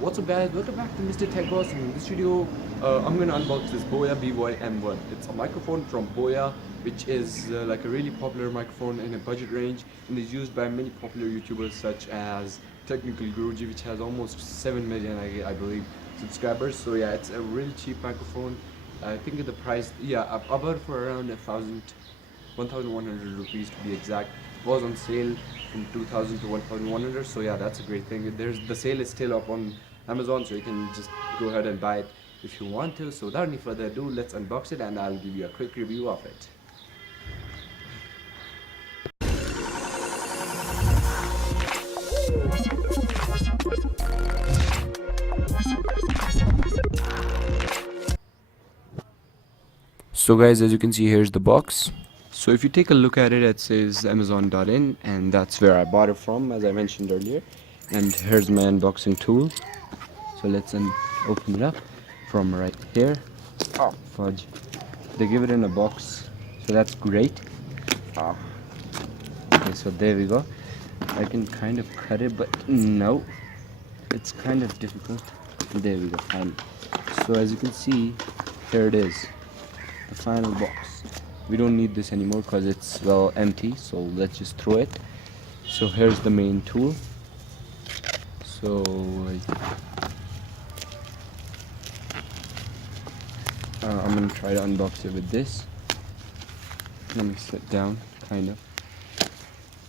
What's up guys, welcome back to Mr. Tech Boss. In this video I'm going to unbox this BOYA by-M1. It's a microphone from BOYA, which is like a really popular microphone in a budget range and is used by many popular YouTubers such as Technical Guruji, which has almost 7 million I believe subscribers. So yeah, it's a really cheap microphone. I think the price, yeah, about for around 1,100 rupees to be exact. Was on sale from 2,000 to 1,100. So yeah, that's a great thing. The sale is still up on Amazon, so you can just go ahead and buy it if you want to. So without any further ado, let's unbox it and I'll give you a quick review of it. So guys, as you can see, here's the box. So if you take a look at it, it says Amazon.in, and that's where I bought it from, as I mentioned earlier. And here's my unboxing tool. So let's open it up from right here. Oh fudge! They give it in a box, so that's great. Oh. Okay, so there we go. I can kind of cut it, but no, it's kind of difficult. There we go, finally. So as you can see, here it is, the final box. We don't need this anymore because it's well empty, so let's just throw it. So here's the main tool. So I'm gonna try to unbox it with this. Let me sit down, kind of.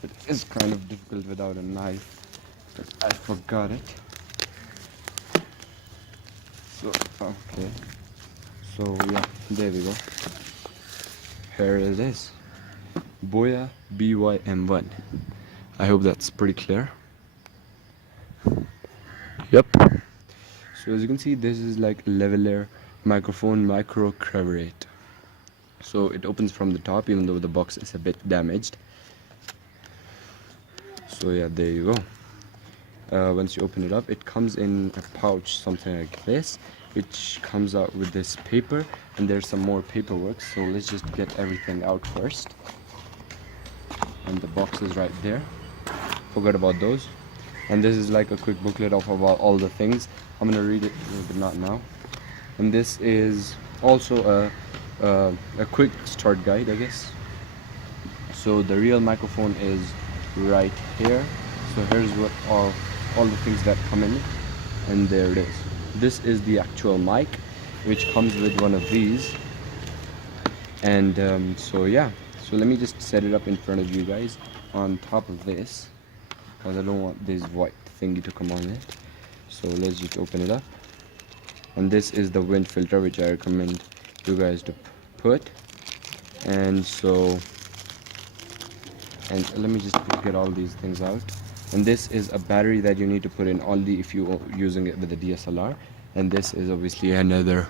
It is kind of difficult without a knife, but I forgot it. So okay, so yeah, there we go. Here it is, BOYA by-M1. I hope that's pretty clear. Yep. So as you can see, this is like a lavalier microphone micro cravarate. So it opens from the top, even though the box is a bit damaged. So yeah, there you go. Once you open it up, it comes in a pouch, something like this, which comes out with this paper, and there's some more paperwork. So let's just get everything out first. And the box is right there. Forgot about those. And this is like a quick booklet of about all the things. I'm gonna read it, but not now. And this is also a quick start guide, I guess. So the real microphone is right here. So here's what all the things that come in it, and there it is. This is the actual mic, which comes with one of these. And so yeah, so let me just set it up in front of you guys on top of this, because I don't want this white thingy to come on it. So let's just open it up. And this is the wind filter, which I recommend you guys to put. And so, and let me just get all these things out. And this is a battery that you need to put in only if you're using it with a DSLR. And this is obviously another,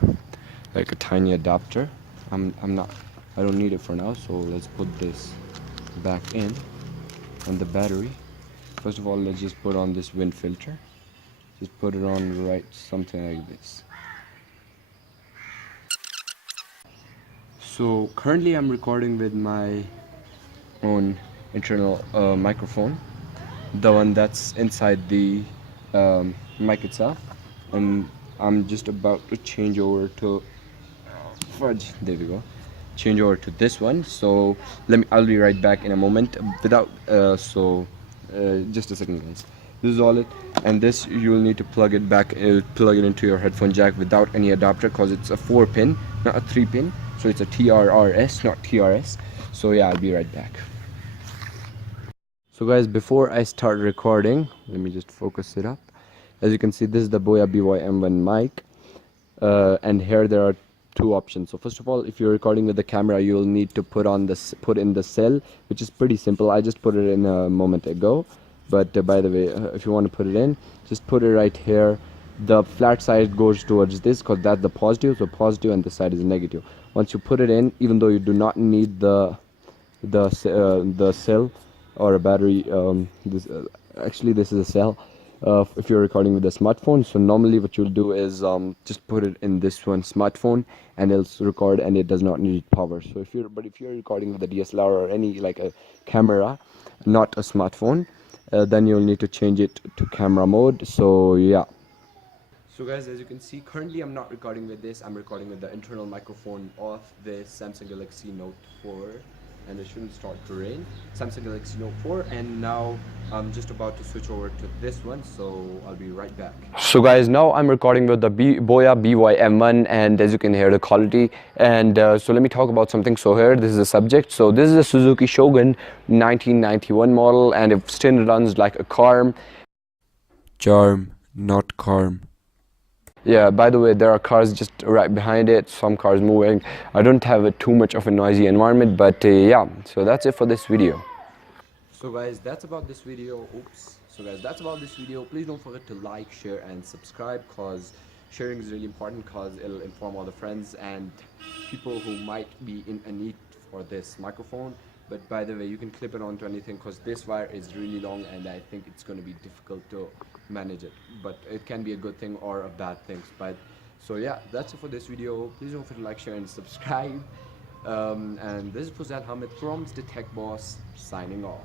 like a tiny adapter. I don't need it for now, so let's put this back in. And the battery, first of all, let's just put on this wind filter. Just put it on right, something like this. So currently I'm recording with my own internal microphone, the one that's inside the mic itself, and I'm just about to change over to fudge, there we go, change over to this one. So I'll be right back in a moment. Without just a second guys. This is all it, and this you'll need to plug it back, plug it into your headphone jack without any adapter, because it's a 4-pin, not a 3-pin. So it's a TRRS, not TRS. So yeah, I'll be right back. So guys, before I start recording, let me just focus it up. As you can see, this is the BOYA by-M1 mic, and here there are two options. So first of all, if you're recording with the camera, you'll need to put in the cell, which is pretty simple. I just put it in a moment ago. But by the way, if you want to put it in, just put it right here. The flat side goes towards this, because that's the positive, so positive, and this side is negative. Once you put it in, even though you do not need the cell or a battery, actually this is a cell, if you're recording with a smartphone. So normally what you'll do is just put it in this one smartphone, and it'll record, and it does not need power. So if you're recording with a DSLR or any like a camera, not a smartphone, then you'll need to change it to camera mode. So yeah, So guys, as you can see, currently I'm not recording with this. I'm recording with the internal microphone of this Samsung Galaxy Note 4, and it shouldn't start to rain. Samsung Galaxy Note 4, and now I'm just about to switch over to this one, so I'll be right back. So guys, now I'm recording with the BOYA by-M1, and as you can hear the quality, and so let me talk about something. So here, this is the subject. So this is a Suzuki Shogun 1991 model, and it still runs like a charm. Charm, not carm. Yeah, by the way, there are cars just right behind it, some cars moving. I don't have too much of a noisy environment, but yeah, so that's it for this video. So guys, that's about this video. So guys, that's about this video. Please don't forget to like, share, and subscribe, cause sharing is really important, cause it'll inform all the friends and people who might be in a need for this microphone. But by the way, you can clip it onto anything, cause this wire is really long and I think it's going to be difficult to manage it. But it can be a good thing or a bad thing. But so yeah, that's it for this video. Please don't forget to like, share, and subscribe. And this is Fuzal Hamid from Mr. Tech Boss signing off.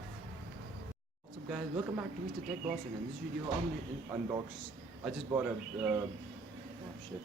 What's up guys, welcome back to Mr. Tech Boss, and in this video I'm going to unbox. I just bought a oh shit.